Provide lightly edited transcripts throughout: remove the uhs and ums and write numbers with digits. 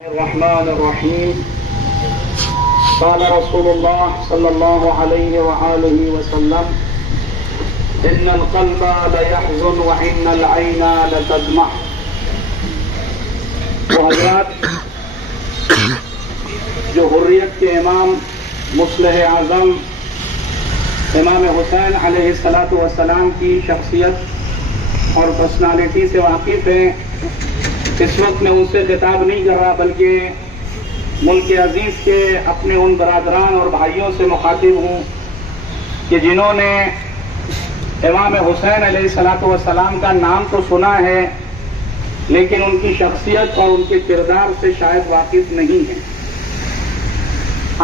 الرحمن الرحيم. قال رسول الله صلى الله عليه وآله وسلم: إن القلب ليحزن وإن العين لتدمع. حضرات، جو حریت کے امام مصلح اعظم امام حسین علیہ السلام کی شخصیت اور پرسنالٹی سے واقف ہیں، اس وقت میں ان سے خطاب نہیں کر رہا بلکہ ملک عزیز کے اپنے ان برادران اور بھائیوں سے مخاطب ہوں کہ جنہوں نے امام حسین علیہ السلام کا نام تو سنا ہے لیکن ان کی شخصیت اور ان کے کردار سے شاید واقف نہیں ہیں۔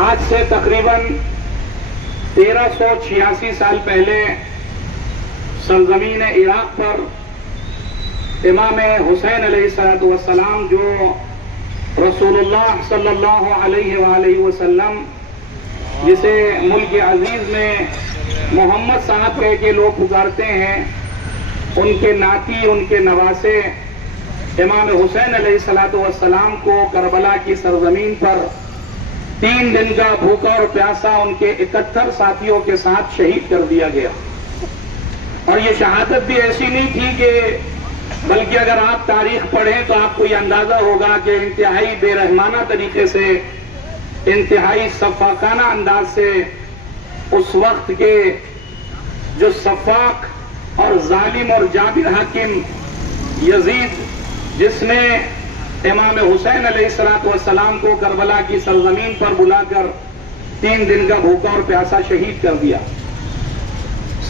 آج سے تقریباً 1386 سال پہلے سرزمین عراق پر امام حسین علیہ السلام جو رسول اللہ صلی اللہ علیہ وآلہ وسلم جسے ملک عزیز میں محمد صاحب کہہ کے لوگ پکارتے ہیں، ان کے ناتی، ان کے نواسے امام حسین علیہ السلام کو کربلا کی سرزمین پر 3 دن کا بھوکا اور پیاسا ان کے 71 ساتھیوں کے ساتھ شہید کر دیا گیا۔ اور یہ شہادت بھی ایسی نہیں تھی کہ بلکہ اگر آپ تاریخ پڑھیں تو آپ کو یہ اندازہ ہوگا کہ انتہائی بے رحمانہ طریقے سے، انتہائی سفاکانہ انداز سے اس وقت کے جو سفاک اور ظالم اور جابر حاکم یزید، جس نے امام حسین علیہ السلام کو کربلا کی سرزمین پر بلا کر 3 دن کا بھوکا اور پیاسا شہید کر دیا۔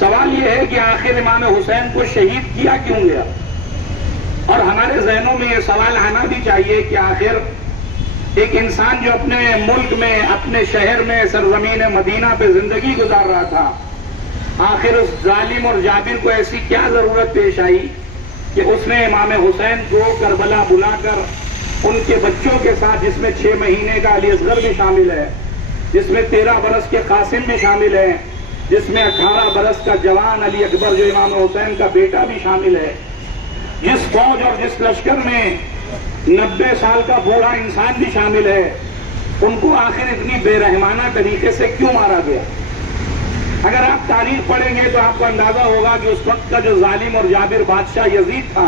سوال یہ ہے کہ آخر امام حسین کو شہید کیا کیوں گیا؟ اور ہمارے ذہنوں میں یہ سوال آنا بھی چاہیے کہ آخر ایک انسان جو اپنے ملک میں، اپنے شہر میں، سرزمین مدینہ پہ زندگی گزار رہا تھا، آخر اس ظالم اور جابر کو ایسی کیا ضرورت پیش آئی کہ اس نے امام حسین کو کربلا بلا کر ان کے بچوں کے ساتھ، جس میں 6 مہینے کا علی اصغر بھی شامل ہے، جس میں 13 برس کے قاسم بھی شامل ہے، جس میں 18 برس کا جوان علی اکبر جو امام حسین کا بیٹا بھی شامل ہے، جس فوج اور جس لشکر میں 90 سال کا بوڑھا انسان بھی شامل ہے، ان کو آخر اتنی بے رحمانہ طریقے سے کیوں مارا گیا؟ اگر آپ تاریخ پڑھیں گے تو آپ کو اندازہ ہوگا کہ اس وقت کا جو ظالم اور جابر بادشاہ یزید تھا،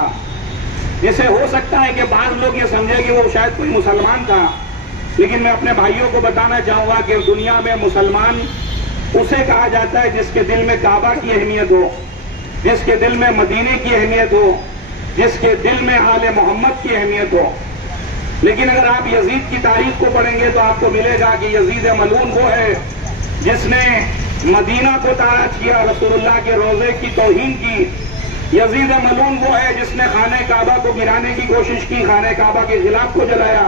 جسے ہو سکتا ہے کہ بعض لوگ یہ سمجھے کہ وہ شاید کوئی مسلمان تھا، لیکن میں اپنے بھائیوں کو بتانا چاہوں گا کہ دنیا میں مسلمان اسے کہا جاتا ہے جس کے دل میں کعبہ کی اہمیت ہو، جس کے دل میں مدینے کی اہمیت ہو، جس کے دل میں آل محمد کی اہمیت ہو۔ لیکن اگر آپ یزید کی تاریخ کو پڑھیں گے تو آپ کو ملے گا کہ یزید ملعون وہ ہے جس نے مدینہ کو تاراج کیا، رسول اللہ کے روضے کی توہین کی۔ یزید ملعون وہ ہے جس نے خانہ کعبہ کو گرانے کی کوشش کی، خانہ کعبہ کے خلاف کو جلایا۔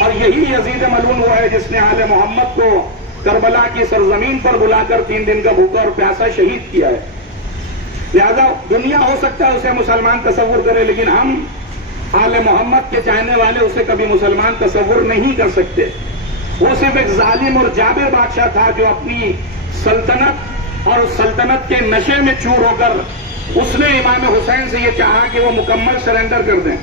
اور یہی یزید ملعون وہ ہے جس نے آل محمد کو کربلا کی سرزمین پر بلا کر 3 دن کا بھوکا اور پیاسا شہید کیا ہے۔ لہذا دنیا ہو سکتا ہے اسے مسلمان تصور کرے، لیکن ہم آل محمد کے چاہنے والے اسے کبھی مسلمان تصور نہیں کر سکتے۔ وہ صرف ایک ظالم اور جابر بادشاہ تھا جو اپنی سلطنت اور سلطنت کے نشے میں چور ہو کر اس نے امام حسین سے یہ چاہا کہ وہ مکمل سرنڈر کر دیں،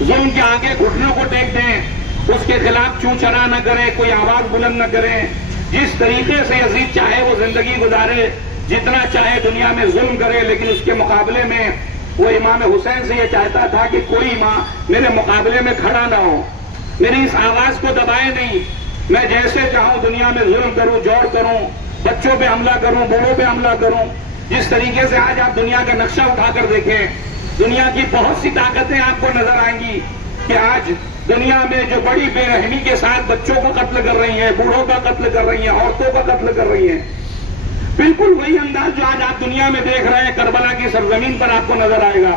ظلم کے آگے گھٹنوں کو ٹیک دیں، اس کے خلاف چوں چرا نہ کریں، کوئی آواز بلند نہ کریں، جس طریقے سے یزید چاہے وہ زندگی گزارے، جتنا چاہے دنیا میں ظلم کرے، لیکن اس کے مقابلے میں وہ امام حسین سے یہ چاہتا تھا کہ کوئی ماں میرے مقابلے میں کھڑا نہ ہو، میری اس آواز کو دبائے نہیں، میں جیسے چاہوں دنیا میں ظلم کروں، جوڑ کروں، بچوں پہ حملہ کروں، بوڑھوں پہ حملہ کروں۔ جس طریقے سے آج آپ دنیا کا نقشہ اٹھا کر دیکھیں، دنیا کی بہت سی طاقتیں آپ کو نظر آئیں گی کہ آج دنیا میں جو بڑی بے رحمی کے ساتھ بچوں کو قتل کر رہی ہیں، بوڑھوں کا قتل کر رہی ہیں، عورتوں کا قتل کر رہی ہیں، بالکل وہی انداز جو آج آپ دنیا میں دیکھ رہے ہیں کربلا کی سرزمین پر آپ کو نظر آئے گا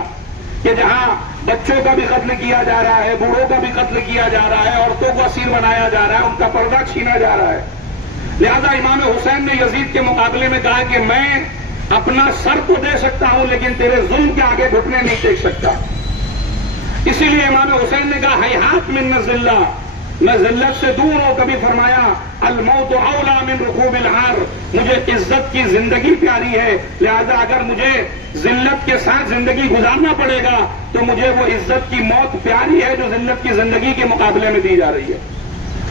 کہ جہاں بچوں کا بھی قتل کیا جا رہا ہے، بوڑھوں کا بھی قتل کیا جا رہا ہے، عورتوں کو اسیر بنایا جا رہا ہے، ان کا پردہ چھینا جا رہا ہے۔ لہذا امام حسین نے یزید کے مقابلے میں کہا کہ میں اپنا سر تو دے سکتا ہوں لیکن تیرے ظلم کے آگے گھٹنے نہیں ٹیک سکتا۔ اسی لیے امام حسین نے کہا ہیہات من الذلہ، میں ذلت سے دور ہوں. کبھی فرمایا الموت اولا من رکوب العار، مجھے عزت کی زندگی پیاری ہے، لہذا اگر مجھے ذلت کے ساتھ زندگی گزارنا پڑے گا تو مجھے وہ عزت کی موت پیاری ہے جو ذلت کی زندگی کے مقابلے میں دی جا رہی ہے.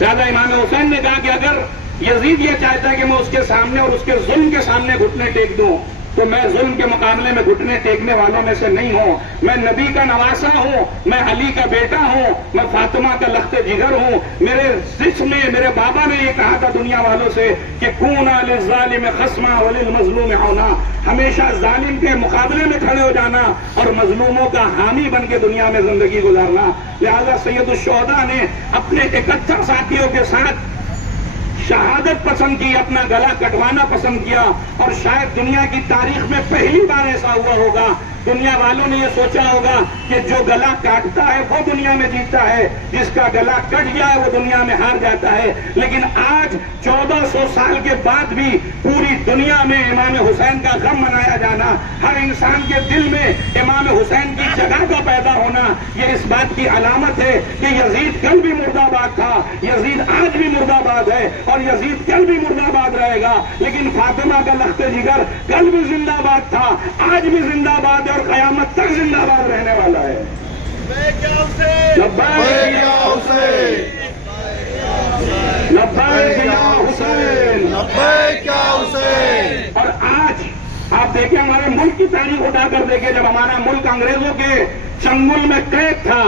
لہذا امام حسین نے کہا کہ اگر یزید یہ چاہتا ہے کہ میں اس کے سامنے اور اس کے ظلم کے سامنے گھٹنے ٹیک دوں تو میں ظلم کے مقابلے میں گھٹنے ٹیکنے والوں میں سے نہیں ہوں. میں نبی کا نواسا ہوں، میں علی کا بیٹا ہوں، میں فاطمہ کا لخت جگر ہوں. میرے جسم میں میرے بابا نے یہ کہا تھا دنیا والوں سے کہ کونا للظالم خصما وللمظلوم عونا، ہمیشہ ظالم کے مقابلے میں کھڑے ہو جانا اور مظلوموں کا حامی بن کے دنیا میں زندگی گزارنا. لہذا سید الشہداء نے اپنے 71 ساتھیوں کے ساتھ شہادت پسند کی، اپنا گلا کٹوانا پسند کیا. اور شاید دنیا کی تاریخ میں پہلی بار ایسا ہوا ہوگا، دنیا والوں نے یہ سوچا ہوگا کہ جو گلا کاٹتا ہے وہ دنیا میں جیتتا ہے، جس کا گلا کٹ جائے وہ دنیا میں ہار جاتا ہے. لیکن آج 1400 سال کے بعد بھی پوری دنیا میں امام حسین کا غم منایا جانا، ہر انسان کے دل میں امام حسین کی جگہ کا پیدا ہونا، یہ اس بات کی علامت ہے کہ یزید کل بھی مرد آباد تھا، یزید آج بھی مرد آباد ہے اور یزید کل بھی مرد آباد رہے گا. لیکن فاطمہ کا لخت جگر کل بھی زندہ باد تھا، آج بھی زندہ باد ہے اور قیامت تک زندہ باد رہنے والا ہے. لبیک یا حسین، لبیک یا حسین، لبیک یا حسین. اور آج آپ دیکھیں ہمارے ملک کی تاریخ اٹھا کر دیکھیں، جب ہمارا ملک انگریزوں کے چنگل میں قید تھا،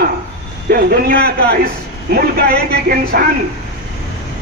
اس دنیا کا، اس ملک کا ایک ایک انسان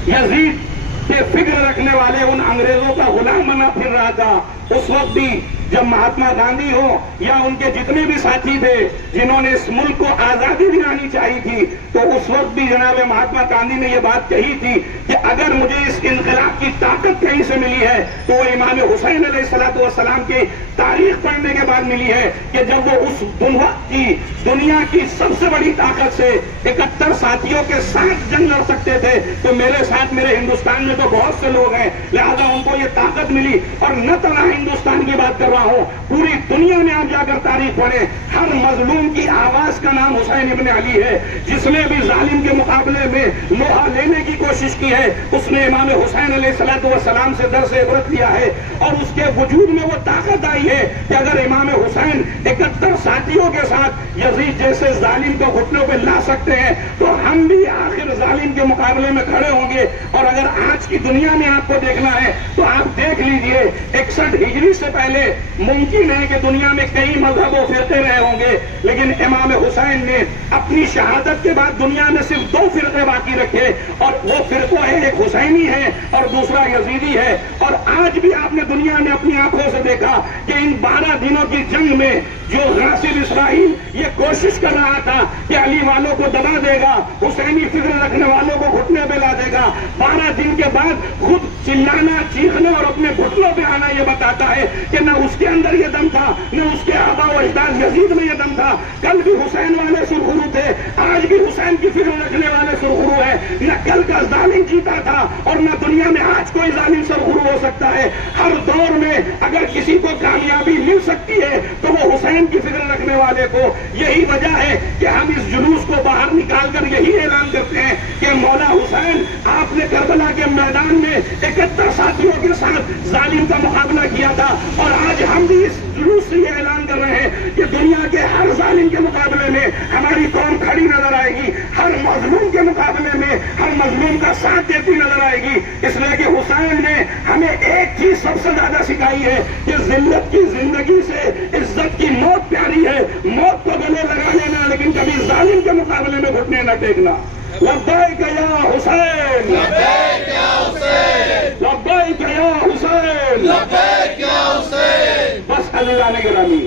یزید کے فکر رکھنے والے ان انگریزوں کا غلام بنا پھر رہا تھا. اس وقت بھی جب مہاتما گاندھی ہو یا ان کے جتنے بھی ساتھی تھے جنہوں نے اس ملک کو آزادی دلانی چاہی تھی، تو اس وقت بھی جناب مہاتما گاندھی نے یہ بات کہی تھی کہ اگر مجھے اس انقلاب کی طاقت کہیں سے ملی ہے تو وہ امام حسین علیہ الصلوۃ والسلام کی تاریخ پڑھنے کے بعد ملی ہے کہ جب وہ اس وقت کی دنیا کی سب سے بڑی طاقت سے 71 ساتھیوں کے ساتھ جنگ لڑ سکتے تھے، تو میرے ساتھ میرے ہندوستان میں تو بہت سے لوگ ہیں، لہذا ان کو یہ طاقت ملی. اور نہ تنہا ہندوستان کی بات کر رہا ہوں، پوری دنیا میں آپ جا کر تاریخ پڑھیں، ہر مظلوم کی آواز کا نام حسین ابن علی ہے. جس نے بھی ظالم کے مقابلے میں لوہا لینے کی کوشش کی ہے اس نے امام حسین علیہ الصلوۃ والسلام سے درس عبرت لیا ہے، اور اس کے وجود میں وہ طاقت آئی ہے کہ اگر امام حسین 71 ساتھیوں کے ساتھ یزید جیسے ظالم کو گھٹنوں پہ لا سکتے ہیں تو ہم بھی آخر ظالم کے مقابلے میں کھڑے ہوں گے. اور اگر آج کی دنیا میں آپ کو دیکھنا ہے تو آپ دیکھ لیجئے 61 ہجری سے پہلے ممکن ہے کہ دنیا میں کئی مذہب و فرقے رہے ہوں گے، لیکن امام حسین نے اپنی شہادت کے بعد دنیا میں صرف 2 فرقے باقی رکھے، اور وہ فرقہ ہے، ایک حسینی ہے اور دوسرا یزیدی ہے. اور آج بھی آپ نے دنیا میں اپنی آنکھوں سے دیکھا کہ ان 12 دنوں کی جنگ میں جو غاصب اسرائیل یہ کوشش کر رہا تھا کہ علی والوں کو دبا دے گا، حسینی فکر رکھنے والوں کو گھٹنے پہ لا دے گا، 12 دن کے بعد خود چلانا، چیخنا اور اپنے گھٹنوں پہ آنا یہ بتاتا ہے کہ نہ اس کے اندر یہ دم تھا، نہ اس کے آبا و اجداد یزید میں یہ دم تھا. کل بھی حسین والے سرخرو تھے، آج بھی حسین کی فکر رکھنے والے سرخرو ہیں. نہ کل کا ظالم جیتا تھا اور نہ دنیا میں آج کوئی ظالم سرخرو ہو سکتا ہے. ہر دور میں اگر کسی کو کامیابی مل سکتی ہے تو وہ حسین کی فکر رکھنے والے کو. یہی وجہ ہے کہ ہم اس جلوس کو باہر نکال کر یہی اعلان کرتے ہیں کہ مولا حسین آپ نے کربلا کے میدان میں 71 ساتھیوں کے ساتھ ظالم کا مقابلہ کیا تھا، اور آج ہم بھی اس جلوس سے یہ اعلان کر رہے ہیں کہ دنیا کے ہر ظالم کے مقابلے میں ہماری قوم کھڑی نظر آئے گی، ہر مظلوم کے مقابلے میں ہر مظلوم کا ساتھ دیتی نظر آئے گی. اس لیے کہ حسین نے ہمیں ایک چیز سب سے زیادہ سکھائی ہے کہ ذلت کی زندگی سے عزت کی موت پیاری ہے. موت کو گلے لگا لینا لیکن کبھی ظالم کے مقابلے میں گھٹنے نہ ٹیکنا. لبیک یا حسین، لبیک یا حسین، لبیک یا حسین، لبیک یا حسین. بس عزیزان گرامی،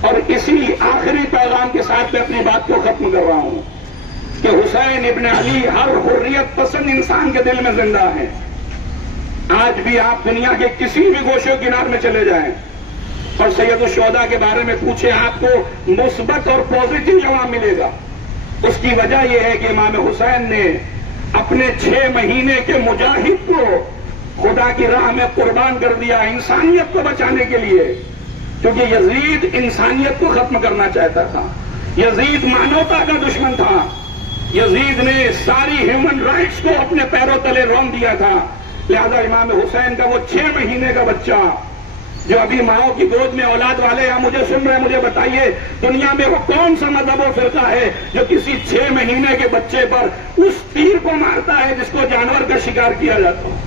اور اسی آخری پیغام کے ساتھ میں اپنی بات کو ختم کر رہا ہوں کہ حسین ابن علی ہر حریت پسند انسان کے دل میں زندہ ہے. آج بھی آپ دنیا کے کسی بھی گوشے و کنار میں چلے جائیں اور سید الشہداء کے بارے میں پوچھیں، آپ کو مثبت اور پازیٹیو جواب ملے گا. اس کی وجہ یہ ہے کہ امام حسین نے اپنے 6 مہینے کے مجاہد کو خدا کی راہ میں قربان کر دیا انسانیت کو بچانے کے لیے، کیونکہ یزید انسانیت کو ختم کرنا چاہتا تھا. یزید مانوتا کا دشمن تھا. یزید نے ساری ہیومن رائٹس کو اپنے پیروں تلے رون دیا تھا. لہذا امام حسین کا وہ 6 مہینے کا بچہ جو ابھی ماؤں کی گود میں اولاد والے ہیں مجھے سن رہے ہیں، مجھے بتائیے دنیا میں وہ کون سا مذہب و فرقہ ہے جو کسی 6 مہینے کے بچے پر اس تیر کو مارتا ہے جس کو جانور کا شکار کیا جاتا ہے؟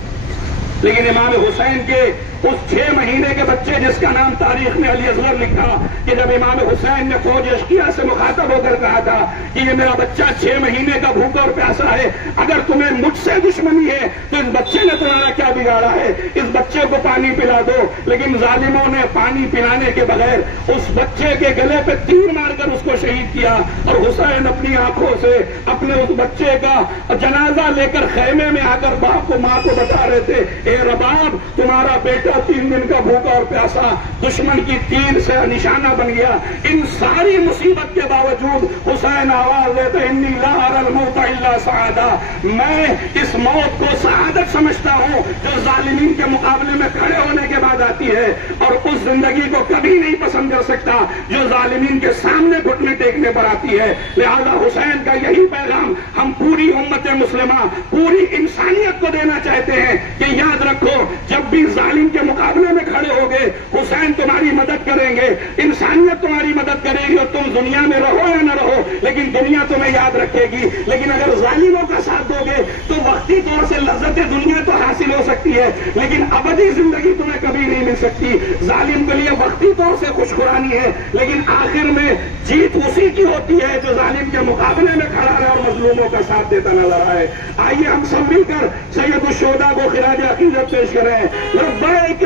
لیکن امام حسین کے اس 6 مہینے کے بچے جس کا نام تاریخ میں علی اصغر لکھا کہ جب امام حسین نے فوج اشکیہ سے مخاطب ہو کر کہا تھا کہ یہ میرا بچہ 6 مہینے کا بھوکا اور پیاسا ہے، اگر تمہیں مجھ سے دشمنی ہے تو اس بچے نے تمہارا کیا بگاڑا ہے، اس بچے کو پانی پلا دو. لیکن ظالموں نے پانی پلانے کے بغیر اس بچے کے گلے پہ تیر مار کر اس کو شہید کیا. اور حسین اپنی آنکھوں سے اپنے اس بچے کا جنازہ لے کر خیمے میں آ کر باپ کو ماں کو بتا رہے تھے، اے رباب تمہارا بیٹا 3 دن کا بھوکا اور پیاسا دشمن کی تیر سے نشانہ بن گیا. ان ساری مصیبت کے باوجود حسین آواز دیتے انی لا اری الموت الا سعادہ، میں اس موت کو سعادت سمجھتا ہوں جو ظالمین کے مقابلے میں کھڑے ہونے کے بعد آتی ہے، اور اس زندگی کو کبھی نہیں پسند کر سکتا جو ظالمین کے سامنے گھٹنے ٹیکنے پر آتی ہے. لہذا حسین کا یہی پیغام ہم پوری امت مسلمہ پوری انسانیت کو دینا چاہتے ہیں کہ یاد رکھو جب بھی ظالم کے مقابلے میں کھڑے ہوگے حسین تمہاری مدد کریں گے، انسانیت تمہاری مدد کرے گی، اور تم دنیا میں رہو یا نہ رہو لیکن دنیا تمہیں یاد رکھے گی. لیکن اگر ظالموں کا ساتھ دو گے تو وقتی طور سے لذت دنیا تو حاصل ہو سکتی ہے لیکن ابدی زندگی تمہیں کبھی نہیں مل سکتی. ظالم کے لیے وقتی طور سے خوشخرانی ہے لیکن آخر میں جیت اسی کی ہوتی ہے جو ظالم کے مقابلے میں کھڑا ہے اور مظلوموں کا ساتھ دیتا نظر آئے. آئیے ہم سب مل کر سید الشہداء کو خراج عقیدت پیش کریں. لبیک